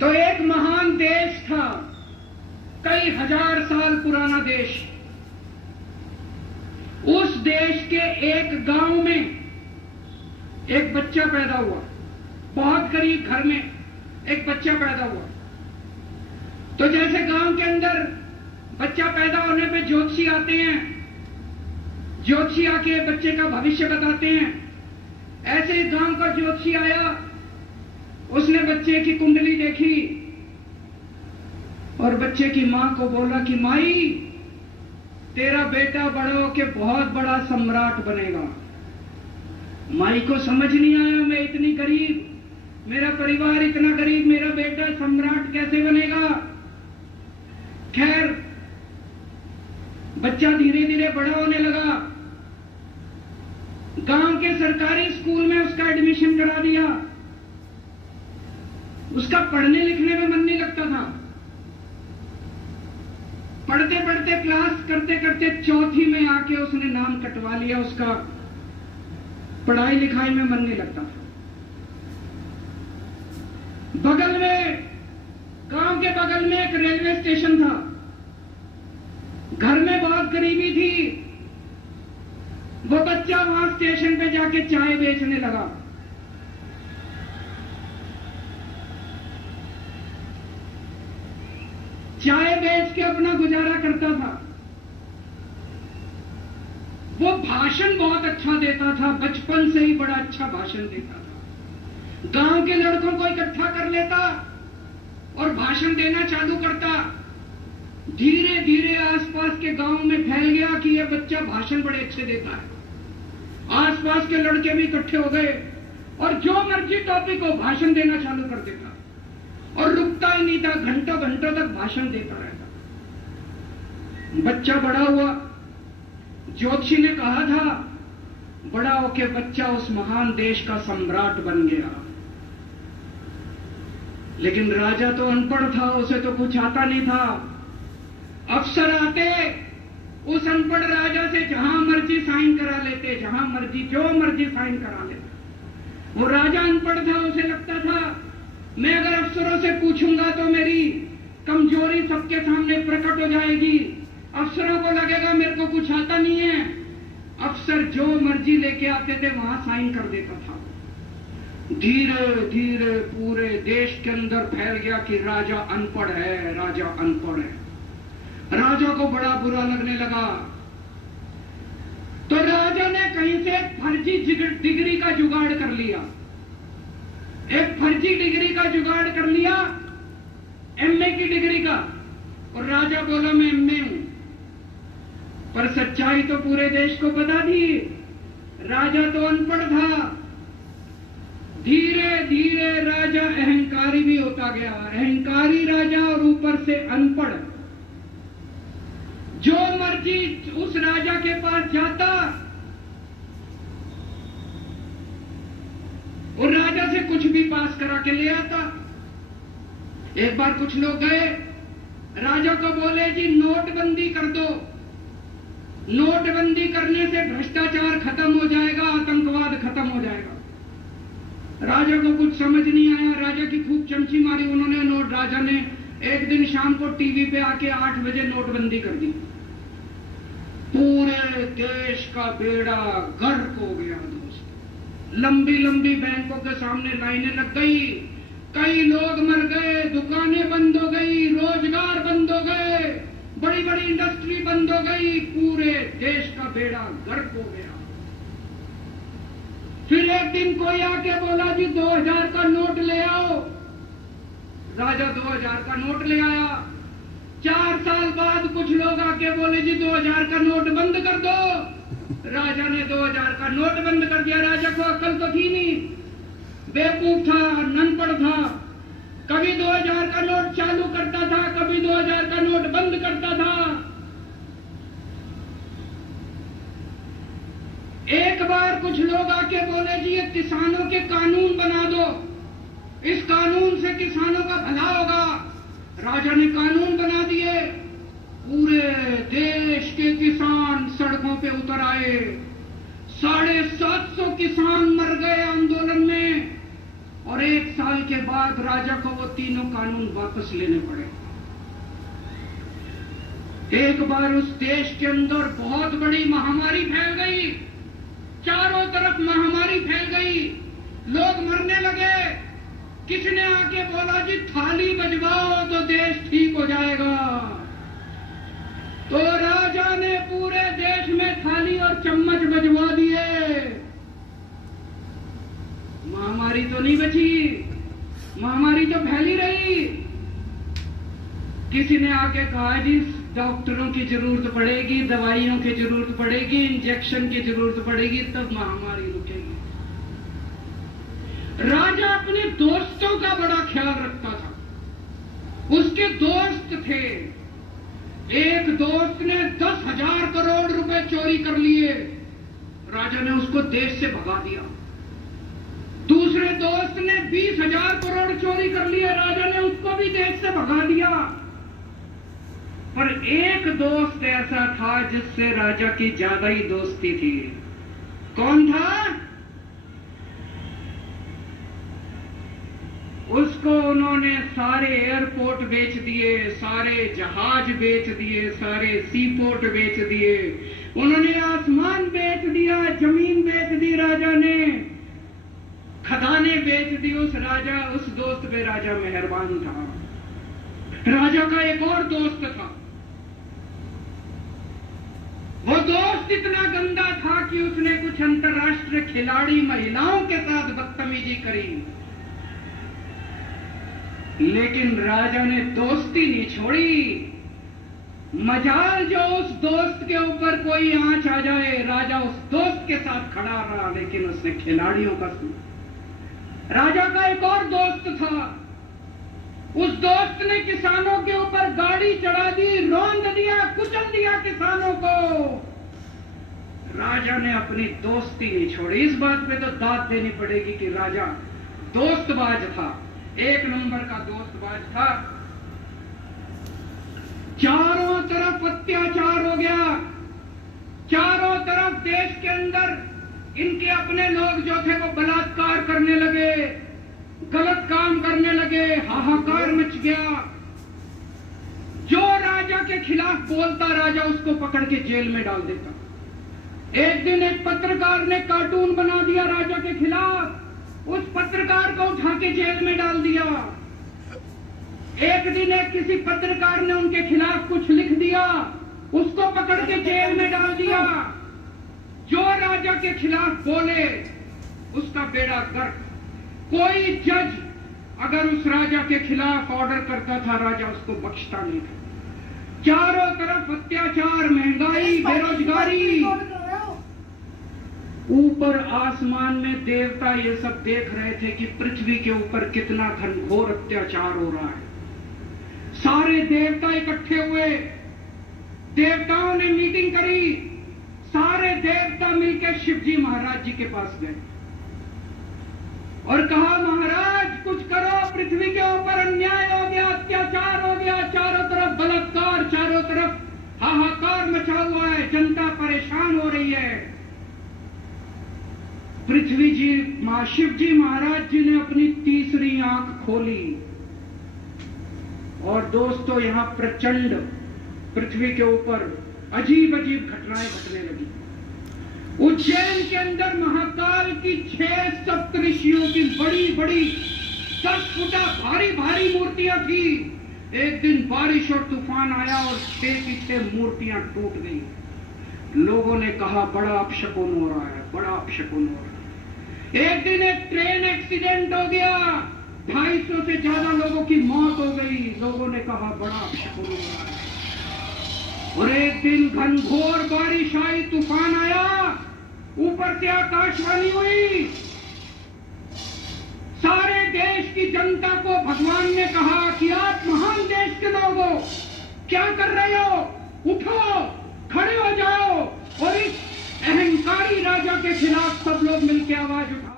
तो एक महान देश था, कई हजार साल पुराना देश। उस देश के एक गांव में एक बच्चा पैदा हुआ, बहुत गरीब घर में एक बच्चा पैदा हुआ। तो जैसे गांव के अंदर बच्चा पैदा होने पे ज्योतिषी आते हैं, ज्योतिषी आके बच्चे का भविष्य बताते हैं, ऐसे ही गांव का ज्योतिषी आया, उसने बच्चे की कुंडली देखी और बच्चे की मां को बोला कि माई, तेरा बेटा बड़ा होके बहुत बड़ा सम्राट बनेगा। माई को समझ नहीं आया, मैं इतनी गरीब, मेरा परिवार इतना गरीब, मेरा बेटा सम्राट कैसे बनेगा। खैर, बच्चा धीरे धीरे बड़ा होने लगा। गांव के सरकारी स्कूल में उसका एडमिशन करा दिया। उसका पढ़ने लिखने में मन नहीं लगता था। पढ़ते पढ़ते, क्लास करते करते चौथी में आके उसने नाम कटवा लिया। उसका पढ़ाई लिखाई में मन नहीं लगता था। बगल में, गांव के बगल में एक रेलवे स्टेशन था। घर में बहुत गरीबी थी। वो बच्चा वहां स्टेशन पे जाके चाय बेचने लगा। चाय बेच के अपना गुजारा करता था। वो भाषण बहुत अच्छा देता था, बचपन से ही बड़ा अच्छा भाषण देता था। गांव के लड़कों को इकट्ठा कर लेता और भाषण देना चालू करता। धीरे धीरे आसपास के गांव में फैल गया कि यह बच्चा भाषण बड़े अच्छे देता है। आसपास के लड़के भी इकट्ठे हो गए और जो मर्जी टॉपिक हो भाषण देना चालू कर देता और रुकता ही नहीं था, घंटों घंटों तक भाषण देता रहता। बच्चा बड़ा हुआ। ज्योतिषी ने कहा था, बड़ा होके बच्चा उस महान देश का सम्राट बन गया। लेकिन राजा तो अनपढ़ था, उसे तो कुछ आता नहीं था। अफसर आते, उस अनपढ़ राजा से जहां मर्जी साइन करा लेते, जहां मर्जी जो मर्जी साइन करा लेते। वो राजा अनपढ़ था, उसे लगता था मैं अगर अफसरों से पूछूंगा तो मेरी कमजोरी सबके सामने प्रकट हो जाएगी। अफसरों को लगेगा मेरे को कुछ आता नहीं है। अफसर जो मर्जी लेके आते थे वहां साइन कर देता था। धीरे धीरे पूरे देश के अंदर फैल गया कि राजा अनपढ़ है, राजा अनपढ़ है। राजा को बड़ा बुरा लगने लगा। तो राजा ने कहीं से फर्जी डिग्री का जुगाड़ कर लिया। एक फर्जी डिग्री का जुगाड़ कर लिया, एमए की डिग्री का। और राजा बोला मैं एमए हूं। पर सच्चाई तो पूरे देश को पता थी, राजा तो अनपढ़ था। धीरे धीरे राजा अहंकारी भी होता गया। अहंकारी राजा और ऊपर से अनपढ़। जो मर्जी उस राजा के पास जाता और राजा से कुछ भी पास करा के ले आता। एक बार कुछ लोग गए, राजा को बोले जी नोटबंदी कर दो। नोटबंदी करने से भ्रष्टाचार खत्म हो जाएगा, आतंकवाद खत्म हो जाएगा। राजा को कुछ समझ नहीं आया। राजा की खूब चमची मारी उन्होंने। राजा ने एक दिन शाम को टीवी पे आके 8 बजे नोटबंदी कर दी। पूरे देश का बेड़ा गर्क हो गया दोस्त। लंबी लंबी बैंकों के सामने लाइनें लग गई। कई लोग मर गए, दुकानें बंद हो गई, रोजगार बंद हो गए, बड़ी बड़ी इंडस्ट्री बंद हो गई। पूरे देश का बेड़ा गर्क हो गया। फिर एक दिन कोई आके बोला जी 2000 का नोट ले आओ। राजा 2000 का नोट ले आया। 4 साल बाद कुछ लोग आके बोले जी 2000 का नोट बंद कर दो। राजा ने 2000 का नोट बंद कर दिया। राजा को अकल तो थी नहीं, बेवकूफ था, ननपढ़ था। कभी 2000 का नोट चालू करता था, कभी 2000 का नोट बंद करता था। एक बार कुछ लोग आके बोले जी ये किसानों के कानून बना दो, इस कानून से किसानों का भला होगा। राजा ने कानून बना दिए। पूरे देश के किसान सड़कों पे उतर आए। 750 किसान मर गए आंदोलन में। और 1 साल के बाद राजा को वो तीनों कानून वापस लेने पड़े। एक बार उस देश के अंदर बहुत बड़ी महामारी फैल गई, चारों तरफ महामारी फैल गई, लोग मरने लगे। किसने आके बोला जी थाली बजवाओ तो देश ठीक हो जाएगा। तो राजा ने पूरे देश में थाली और चम्मच बजवा दिए। महामारी तो नहीं बची, महामारी तो फैली रही। किसी ने आके कहा जी डॉक्टरों की जरूरत पड़ेगी, दवाइयों की जरूरत पड़ेगी, इंजेक्शन की जरूरत पड़ेगी, तब महामारी रुकेगी। राजा अपने दोस्तों का बड़ा ख्याल रखता था। उसके दोस्त थे। एक दोस्त ने 10,000 करोड़ रुपए चोरी कर लिए, राजा ने उसको देश से भगा दिया। दूसरे दोस्त ने 20,000 करोड़ चोरी कर लिए, राजा ने उसको भी देश से भगा दिया। पर एक दोस्त ऐसा था जिससे राजा की ज्यादा ही दोस्ती थी। कौन था? उसको उन्होंने सारे एयरपोर्ट बेच दिए, सारे जहाज बेच दिए, सारे सीपोर्ट बेच दिए, उन्होंने आसमान बेच दिया, जमीन बेच दी, राजा ने खदाने बेच दी। उस दोस्त पे राजा मेहरबान था। राजा का एक और दोस्त था। वो दोस्त इतना गंदा था कि उसने कुछ अंतर्राष्ट्रीय खिलाड़ी महिलाओं के साथ बदतमीजी करी, लेकिन राजा ने दोस्ती नहीं छोड़ी। मजाल जो उस दोस्त के ऊपर कोई आंच आ जाए, राजा उस दोस्त के साथ खड़ा रहा, लेकिन उसने खिलाड़ियों का सुना। राजा का एक और दोस्त था। उस दोस्त ने किसानों के ऊपर गाड़ी चढ़ा दी, रौंद दिया, कुचल दिया किसानों को। राजा ने अपनी दोस्ती नहीं छोड़ी। इस बात पे तो दाद देनी पड़ेगी कि राजा दोस्तबाज था, 1 नंबर का दोस्तबाज था। चारों तरफ अत्याचार हो गया, चारों तरफ देश के अंदर इनके अपने लोग जो थे वो बलात्कार करने लगे, गलत काम करने लगे, हाहाकार मच गया। जो राजा के खिलाफ बोलता, राजा उसको पकड़ के जेल में डाल देता। एक दिन एक पत्रकार ने कार्टून बना दिया राजा के खिलाफ, उस पत्रकार को उठा के जेल में डाल दिया। एक दिन एक किसी पत्रकार ने उनके खिलाफ कुछ लिख दिया, उसको पकड़ के जेल में डाल दिया। जो राजा के खिलाफ बोले उसका बेड़ा गर्क। कोई जज अगर उस राजा के खिलाफ ऑर्डर करता था, राजा उसको बख्शता नहीं था। चारों तरफ अत्याचार, महंगाई, बेरोजगारी। ऊपर आसमान में देवता ये सब देख रहे थे कि पृथ्वी के ऊपर कितना घनघोर अत्याचार हो रहा है। सारे देवता इकट्ठे हुए, देवताओं ने मीटिंग करी। सारे देवता मिलकर शिवजी महाराज जी के पास गए और कहा, महाराज कुछ करो, पृथ्वी के ऊपर अन्याय हो गया, अत्याचार हो गया, चारों तरफ बलात्कार, चारों तरफ हाहाकार मचा हुआ है, जनता परेशान हो रही है। पृथ्वी जी, शिवजी महाराज जी ने अपनी तीसरी आंख खोली और दोस्तों यहां प्रचंड पृथ्वी के ऊपर अजीब अजीब घटनाएं घटने लगी। उज्जैन के अंदर महाकाल की 6 सप्तऋषियों की बड़ी बड़ी 10 फुटा भारी भारी मूर्तियां थी। एक दिन बारिश और तूफान आया और 6 की 6 मूर्तियां टूट गई। लोगों ने कहा बड़ा अपशकुन हो रहा है, बड़ा अपशकुन हो रहा है। एक दिन एक ट्रेन एक्सीडेंट हो गया, 250 से ज्यादा लोगों की मौत हो गई। लोगों ने कहा बड़ा अपशकुन हो रहा है। और एक दिन घनघोर बारिश आई, तूफान आया, ऊपर से आकाशवाणी हुई। सारे देश की जनता को भगवान ने कहा कि आप महान देश के लोग हो, क्या कर रहे हो, उठो, खड़े हो जाओ और इस अहंकारी राजा के खिलाफ सब लोग मिलकर आवाज उठाओ।